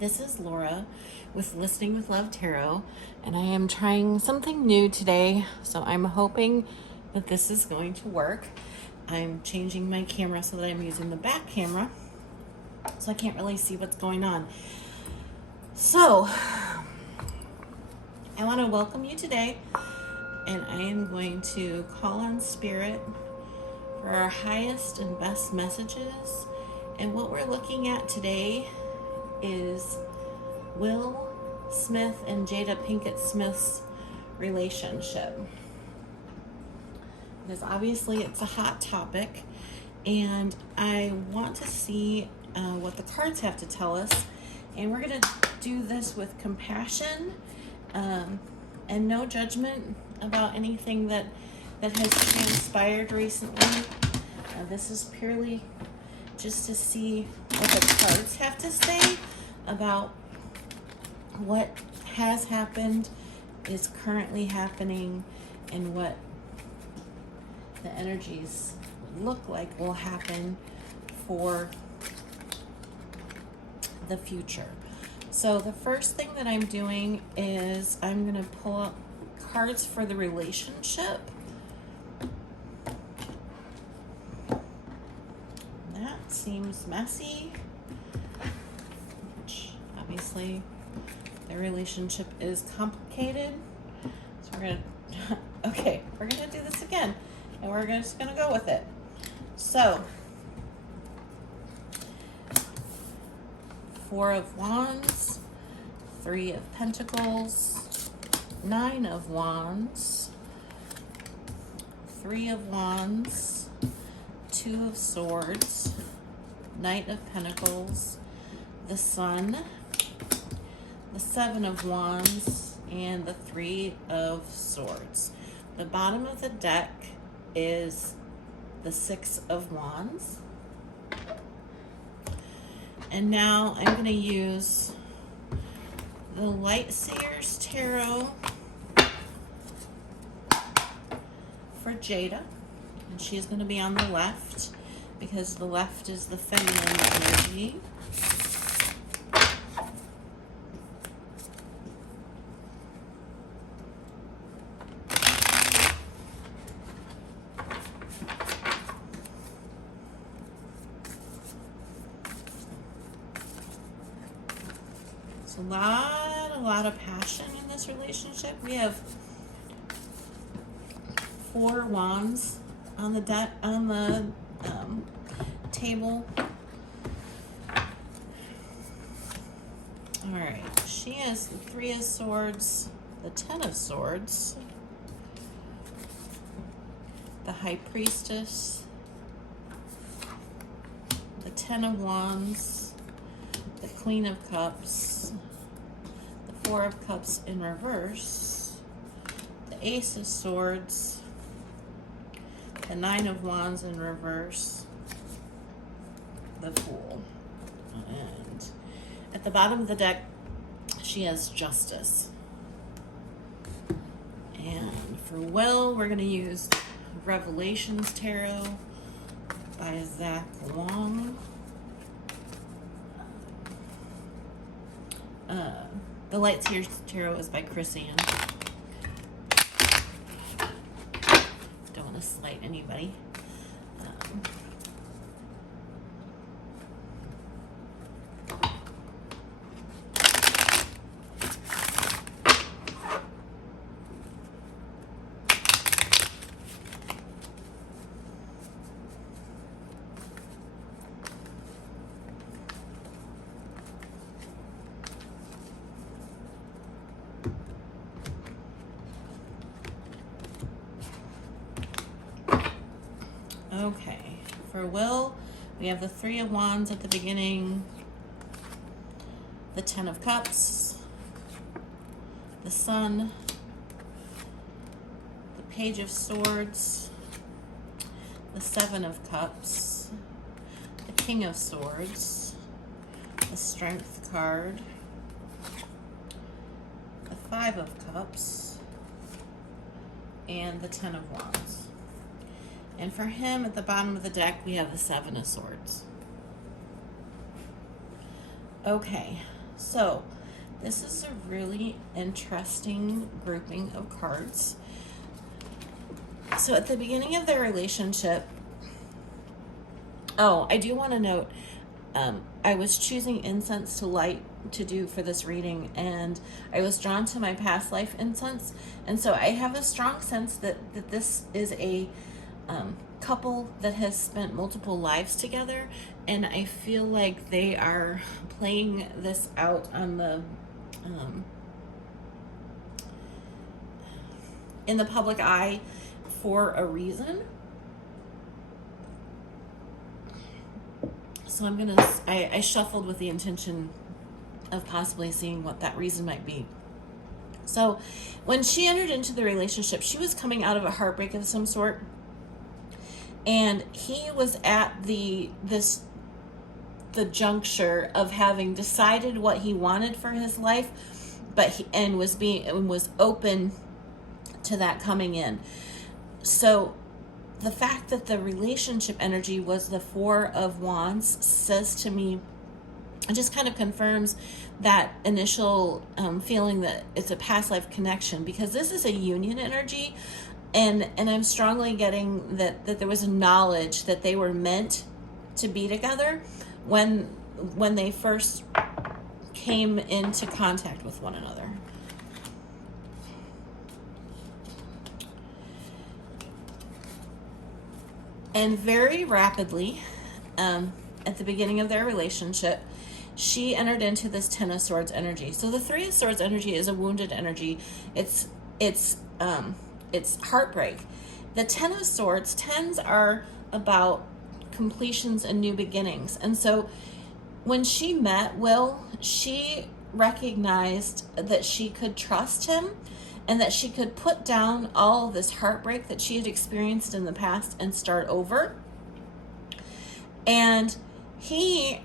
This is Laura with Listening with Love Tarot, and I am trying something new today, so I'm hoping that this is going to work. I'm changing my camera so that I'm using the back camera, so I can't really see what's going on. So, I want to welcome you today, and I am going to call on Spirit for our highest and best messages. And what we're looking at today is Will Smith and Jada Pinkett Smith's relationship. Because obviously it's a hot topic, and I want to see what the cards have to tell us. And we're going to do this with compassion and no judgment about anything that has transpired recently. This is purely just to see what the cards have to say about what has happened, is currently happening, and what the energies look like will happen for the future. So the first thing that I'm doing is I'm going to pull up cards for the relationship. Seems messy, which obviously their relationship is complicated. So we're gonna do this again, and we're just gonna go with it. So, Four of Wands, Three of Pentacles, Nine of Wands, Three of Wands, Two of Swords, Knight of Pentacles, the Sun, the Seven of Wands, and the Three of Swords. The bottom of the deck is the Six of Wands. And now I'm going to use the Light Seers Tarot for Jada. And she's going to be on the left, because the left is the feminine energy. It's a lot of passion in this relationship. We have Four Wands on the deck, on the table. All right, she has the Three of Swords, the Ten of Swords, the High Priestess, the Ten of Wands, the Queen of Cups, the Four of Cups in reverse, the Ace of Swords, the Nine of Wands in reverse, the Fool. And at the bottom of the deck, she has Justice. And for Will, we're going to use Revelations Tarot by Zach Long. The Light Seers Tarot is by Chris Ann. Don't want to slight anybody. Okay, for Will, we have the Three of Wands at the beginning, the Ten of Cups, the Sun, the Page of Swords, the Seven of Cups, the King of Swords, the Strength card, the Five of Cups, and the Ten of Wands. And for him, at the bottom of the deck, we have the Seven of Swords. Okay, So this is a really interesting grouping of cards. So at the beginning of their relationship, I do want to note, I was choosing incense to light to do for this reading, and I was drawn to my past life incense, and so I have a strong sense that this is a couple that has spent multiple lives together, and I feel like they are playing this out on the in the public eye for a reason. So I shuffled with the intention of possibly seeing what that reason might be. So when she entered into the relationship, she was coming out of a heartbreak of some sort, and he was at the juncture of having decided what he wanted for his life, but was open to that coming in. So the fact that the relationship energy was the Four of Wands says to me, it just kind of confirms that initial feeling that it's a past life connection, because this is a union energy, and I'm strongly getting that there was a knowledge that they were meant to be together when they first came into contact with one another. And very rapidly, at the beginning of their relationship, she entered into this Ten of Swords energy. So the Three of Swords energy is a wounded energy. It's heartbreak. The Ten of Swords, tens are about completions and new beginnings. And so when she met Will, she recognized that she could trust him, and that she could put down all this heartbreak that she had experienced in the past and start over. And he,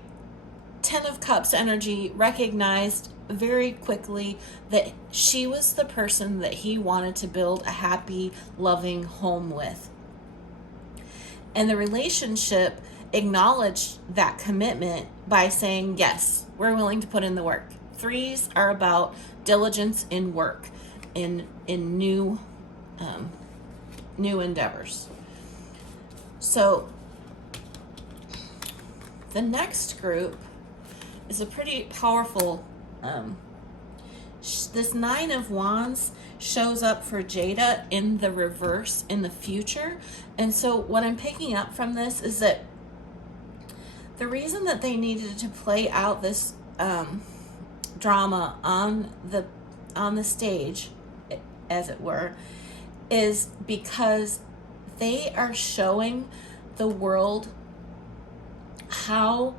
Ten of Cups energy, recognized very quickly that she was the person that he wanted to build a happy, loving home with. And the relationship acknowledged that commitment by saying, yes, we're willing to put in the work. Threes are about diligence in work, in new endeavors. So the next group is a pretty powerful, this Nine of Wands shows up for Jada in the reverse in the future. And so what I'm picking up from this is that the reason that they needed to play out this drama on the stage, as it were, is because they are showing the world how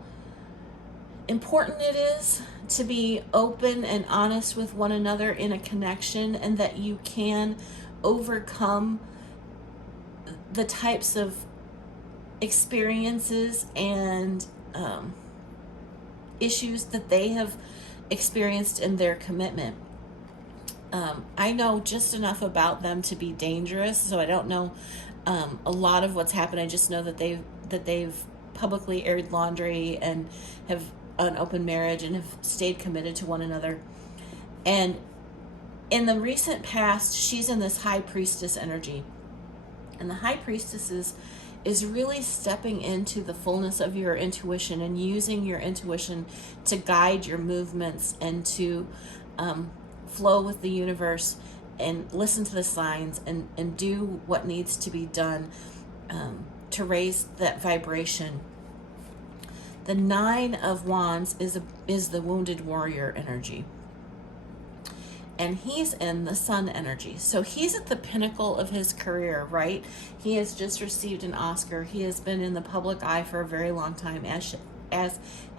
important it is to be open and honest with one another in a connection, and that you can overcome the types of experiences and issues that they have experienced in their commitment. I know just enough about them to be dangerous, so I don't know a lot of what's happened. I just know that they've publicly aired laundry and have an open marriage and have stayed committed to one another. And in the recent past, she's in this High Priestess energy, and the High Priestess is really stepping into the fullness of your intuition and using your intuition to guide your movements and to flow with the universe and listen to the signs and do what needs to be done to raise that vibration. The Nine of Wands is the wounded warrior energy, and he's in the Sun energy. So he's at the pinnacle of his career, right? He has just received an Oscar. He has been in the public eye for a very long time, as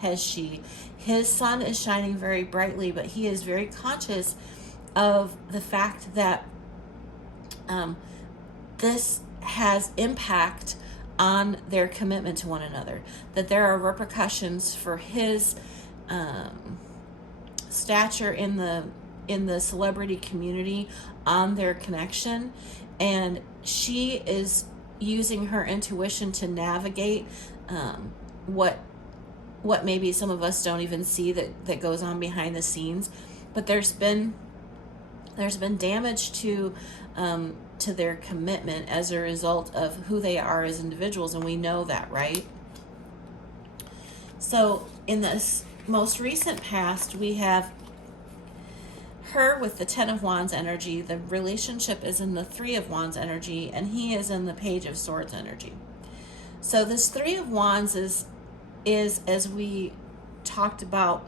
has she. His sun is shining very brightly, but he is very conscious of the fact that this has impact on their commitment to one another, that there are repercussions for his stature in the celebrity community on their connection, and she is using her intuition to navigate what what maybe some of us don't even see that goes on behind the scenes. But there's been damage to their commitment as a result of who they are as individuals, and we know that, right? So in this most recent past, we have her with the Ten of Wands energy. The relationship is in the Three of Wands energy, and he is in the Page of Swords energy. So this Three of Wands is as we talked about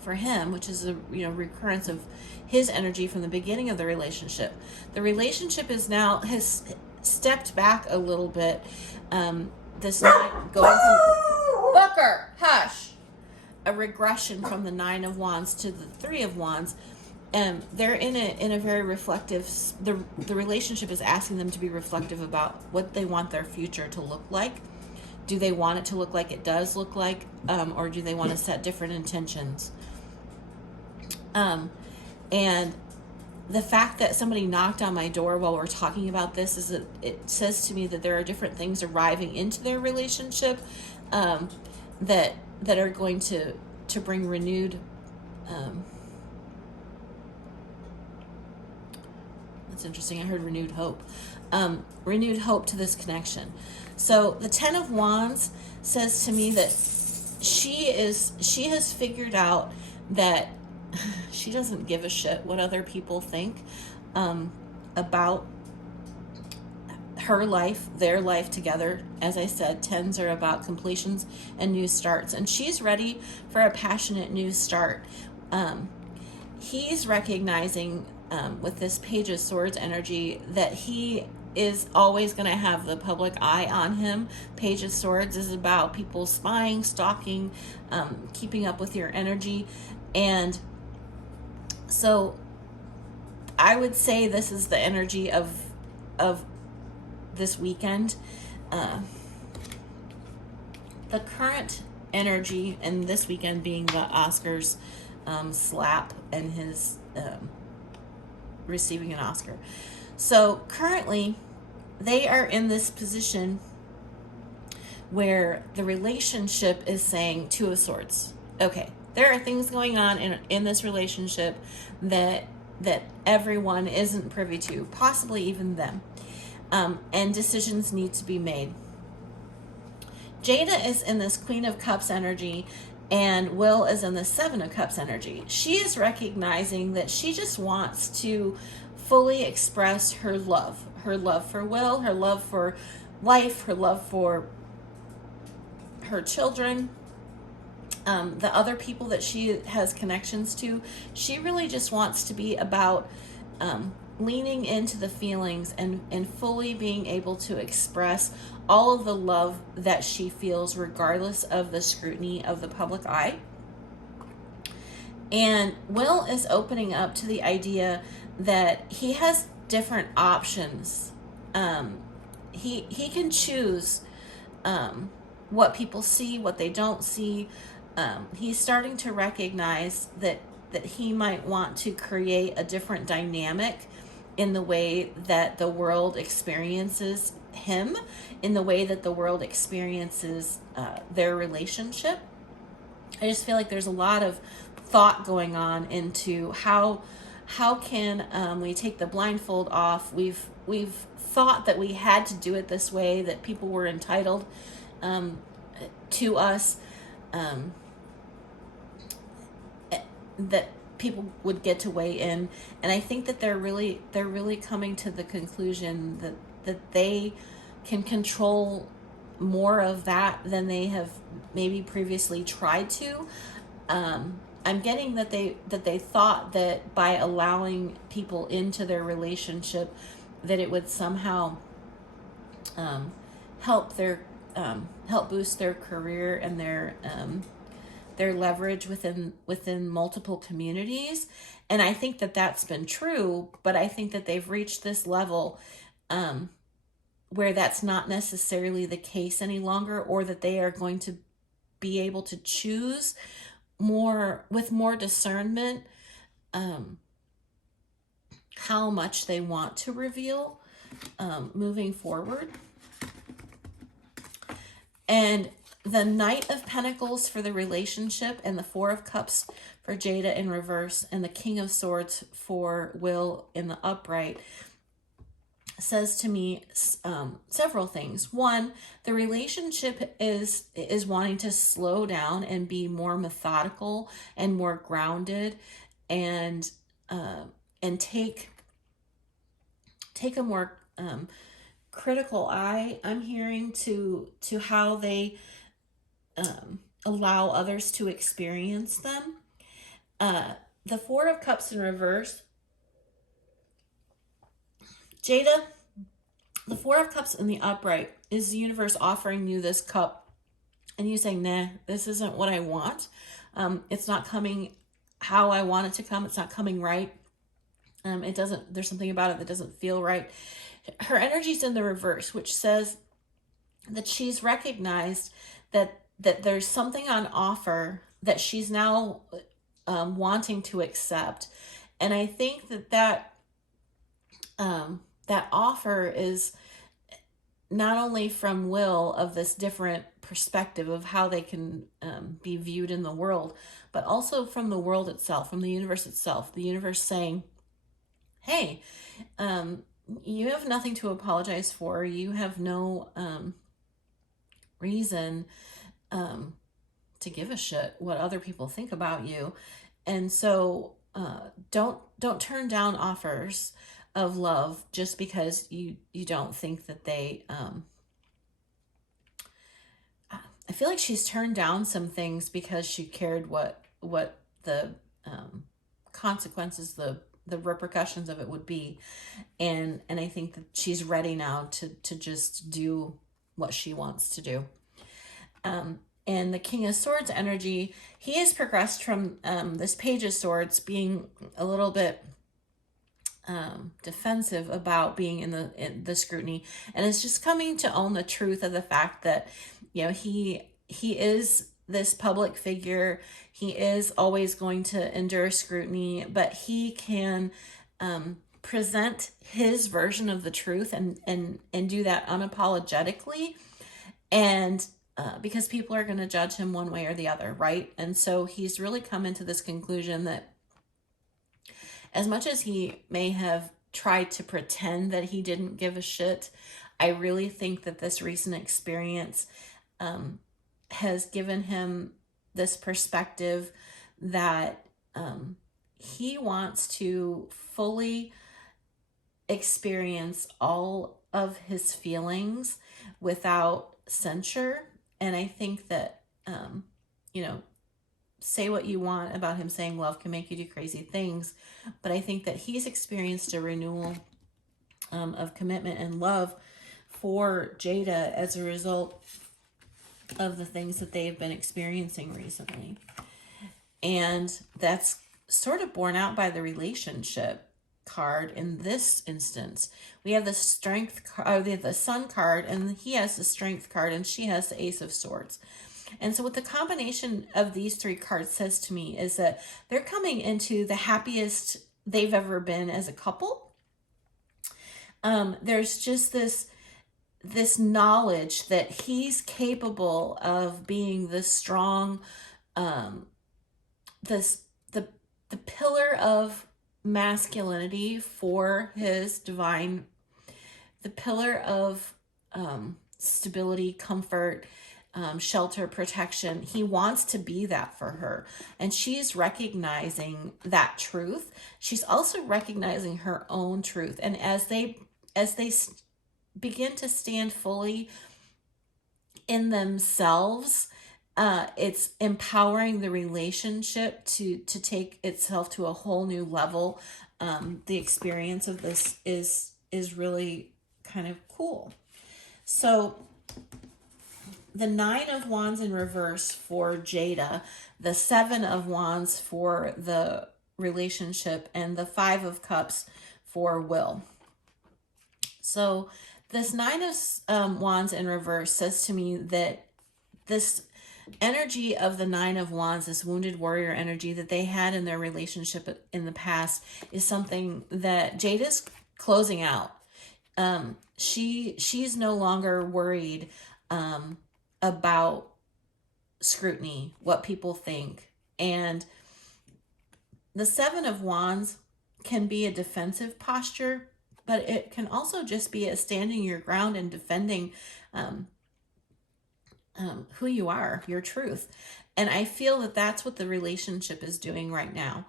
for him, which is a recurrence of his energy from the beginning of the relationship. The relationship is now has stepped back a little bit. This night going from Booker, hush, a regression from the Nine of Wands to the Three of Wands. They're in a very reflective. The relationship is asking them to be reflective about what they want their future to look like. Do they want it to look like it does look like, or do they want to set different intentions? And the fact that somebody knocked on my door while we're talking about this is that it says to me that there are different things arriving into their relationship that are going to bring renewed that's interesting. I heard renewed hope. Renewed hope to this connection. So the Ten of Wands says to me that she has figured out that she doesn't give a shit what other people think about her life, their life together. As I said, tens are about completions and new starts, and she's ready for a passionate new start. He's recognizing with this Page of Swords energy that he is always going to have the public eye on him. Page of Swords is about people spying, stalking, keeping up with your energy. And so I would say this is the energy of this weekend. The current energy and this weekend being the Oscars slap and his receiving an Oscar. So currently they are in this position where the relationship is saying, Two of Swords, okay, there are things going on in this relationship that everyone isn't privy to, possibly even them. And decisions need to be made. Jada is in this Queen of Cups energy, and Will is in the Seven of Cups energy. She is recognizing that she just wants to fully express her love for Will, her love for life, her love for her children, the other people that she has connections to. She really just wants to be about leaning into the feelings and fully being able to express all of the love that she feels regardless of the scrutiny of the public eye. And Will is opening up to the idea that he has different options. He can choose what people see, what they don't see. He's starting to recognize that he might want to create a different dynamic in the way that the world experiences him, in the way that the world experiences their relationship. I just feel like there's a lot of thought going on into how can we take the blindfold off. We've thought that we had to do it this way, that people were entitled to us, that people would get to weigh in. And I think that they're really coming to the conclusion that they can control more of that than they have maybe previously tried to. I'm getting that they thought that by allowing people into their relationship that it would somehow help boost their career and their leverage within multiple communities. And I think that that's been true, but I think that they've reached this level where that's not necessarily the case any longer, or that they are going to be able to choose with more discernment how much they want to reveal moving forward. And the Knight of Pentacles for the relationship, and the Four of Cups for Jada in reverse, and the King of Swords for Will in the upright, says to me several things. One, the relationship is wanting to slow down and be more methodical and more grounded, and take a more critical eye, I'm hearing, to how they allow others to experience them. The Four of Cups in reverse, Jada, the Four of Cups in the upright is the universe offering you this cup, and you saying, nah, this isn't what I want. It's not coming how I want it to come. It's not coming right. There's something about it that doesn't feel right. Her energy's in the reverse, which says that she's recognized that there's something on offer that she's now wanting to accept. And I think that offer is not only from Will, of this different perspective of how they can be viewed in the world, but also from the world itself, from the universe itself. The universe saying, hey, you have nothing to apologize for. You have no reason to give a shit what other people think about you. And so don't turn down offers of love just because you don't think that they I feel like she's turned down some things because she cared what the consequences, the repercussions of it would be. And I think that she's ready now to just do what she wants to do. And the King of Swords energy, he has progressed from this Page of Swords being a little bit defensive about being in the scrutiny, and is just coming to own the truth of the fact that, you know, he is this public figure. He is always going to endure scrutiny, but he can present his version of the truth and do that unapologetically, and because people are going to judge him one way or the other, right? And so he's really come into this conclusion that as much as he may have tried to pretend that he didn't give a shit, I really think that this recent experience has given him this perspective that he wants to fully experience all of his feelings without censure. And I think that, say what you want about him saying love can make you do crazy things, but I think that he's experienced a renewal of commitment and love for Jada as a result of the things that they've been experiencing recently. And that's sort of borne out by the relationship card in this instance. We have the Strength card, we have the Sun card, and he has the Strength card, and she has the Ace of Swords. And so what the combination of these three cards says to me is that they're coming into the happiest they've ever been as a couple. There's just this knowledge that he's capable of being the strong, the pillar of masculinity for his divine, the pillar of stability, comfort, shelter, protection. He wants to be that for her. And she's recognizing that truth. She's also recognizing her own truth. And as they begin to stand fully in themselves, it's empowering the relationship to take itself to a whole new level. The experience of this is really kind of cool. So the Nine of Wands in reverse for Jada, the Seven of Wands for the relationship, and the Five of Cups for Will. So this Nine of Wands in reverse says to me that this energy of the Nine of Wands, this wounded warrior energy that they had in their relationship in the past, is something that Jada's closing out. She's no longer worried about scrutiny, what people think. And the Seven of Wands can be a defensive posture, but it can also just be a standing your ground and defending who you are, your truth. And I feel that that's what the relationship is doing right now,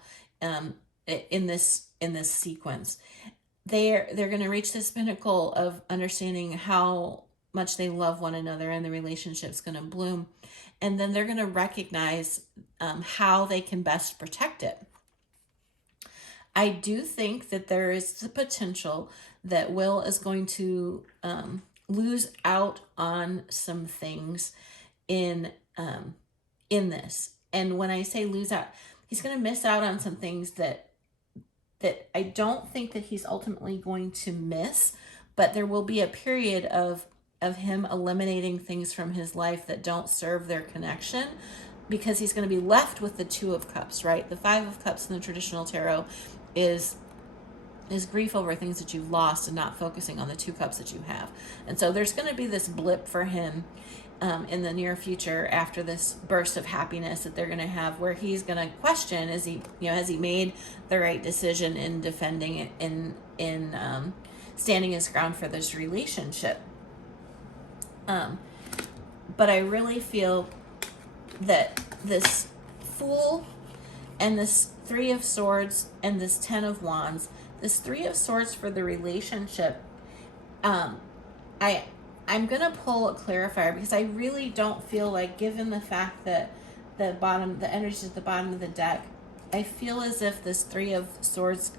in this sequence. They're going to reach this pinnacle of understanding how much they love one another, and the relationship's going to bloom. And then they're going to recognize how they can best protect it. I do think that there is the potential that Will is going to lose out on some things in this. And when I say lose out, he's going to miss out on some things that I don't think that he's ultimately going to miss, but there will be a period of him eliminating things from his life that don't serve their connection, because he's going to be left with the Two of Cups, right? The Five of Cups in the traditional tarot is grief over things that you've lost and not focusing on the Two Cups that you have. And so there's going to be this blip for him in the near future after this burst of happiness that they're going to have, where he's going to question, has he made the right decision in defending it, in standing his ground for this relationship. But I really feel that this Fool and this Three of Swords and this Ten of Wands, this Three of Swords for the relationship, I'm going to pull a clarifier, because I really don't feel like, given the fact that the energy at the bottom of the deck, I feel as if this Three of Swords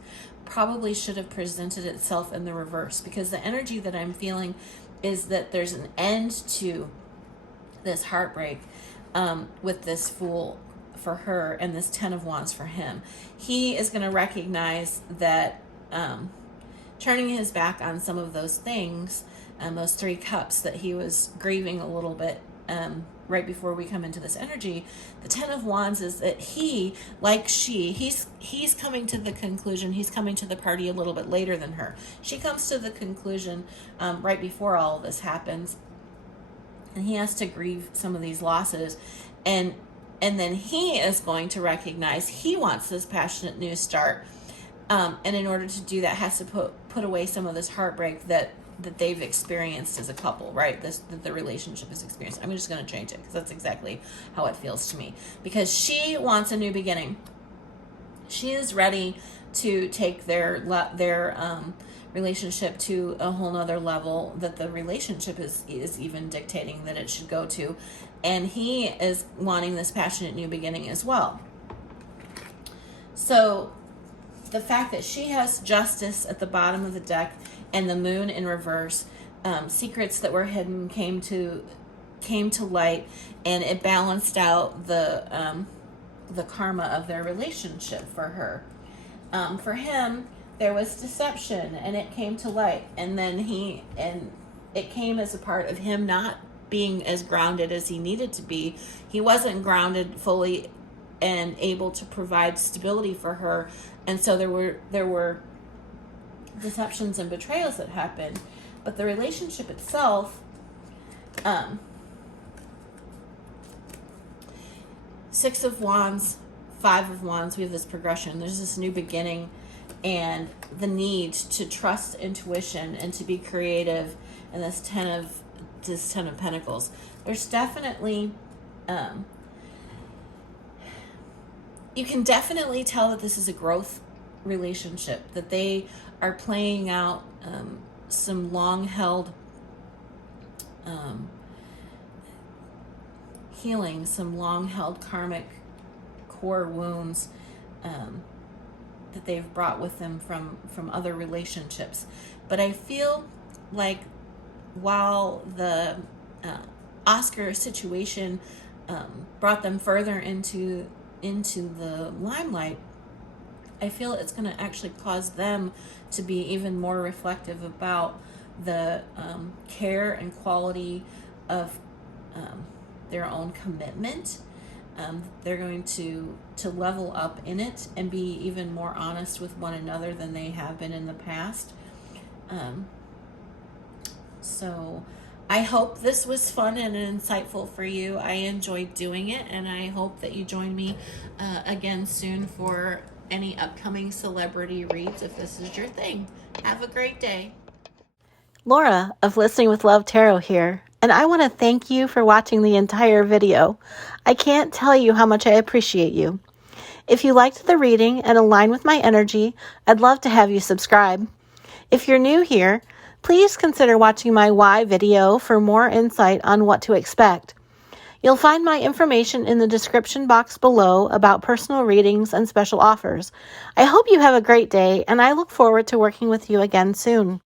probably should have presented itself in the reverse, because the energy that I'm feeling is that there's an end to this heartbreak with this Fool for her and this Ten of Wands for him. He is going to recognize that turning his back on some of those things, those Three Cups that he was grieving a little bit right before we come into this energy, the Ten of Wands is that he, like he's coming to the conclusion, he's coming to the party a little bit later than her. She comes to the conclusion right before all of this happens, and he has to grieve some of these losses, and then he is going to recognize he wants this passionate new start, and in order to do that has to put away some of this heartbreak that they've experienced as a couple, right? That the relationship has experienced. I'm just going to change it, because that's exactly how it feels to me. Because she wants a new beginning. She is ready to take their relationship to a whole nother level that the relationship is even dictating that it should go to. And he is wanting this passionate new beginning as well. So the fact that she has Justice at the bottom of the deck and the Moon in reverse, secrets that were hidden came to light, and it balanced out the karma of their relationship for her. For him, there was deception, and it came to light, and then it came as a part of him not being as grounded as he needed to be. He wasn't grounded fully and able to provide stability for her, and so there were deceptions and betrayals that happened. But the relationship itself, Six of Wands, Five of Wands, we have this progression. There's this new beginning and the need to trust intuition and to be creative, and this Ten of Pentacles. There's definitely you can definitely tell that this is a growth relationship, that they are playing out some long-held healing, some long-held karmic core wounds that they've brought with them from other relationships. But I feel like while the Oscar situation brought them further into the limelight, I feel it's going to actually cause them to be even more reflective about the care and quality of their own commitment. They're going to level up in it and be even more honest with one another than they have been in the past. So I hope this was fun and insightful for you. I enjoyed doing it, and I hope that you join me again soon for any upcoming celebrity reads if this is your thing. Have a great day. Laura of Listening with Love Tarot here, and I want to thank you for watching the entire video. I can't tell you how much I appreciate you. If you liked the reading and align with my energy, I'd love to have you subscribe. If you're new here, please consider watching my why video for more insight on what to expect. You'll find my information in the description box below about personal readings and special offers. I hope you have a great day, and I look forward to working with you again soon.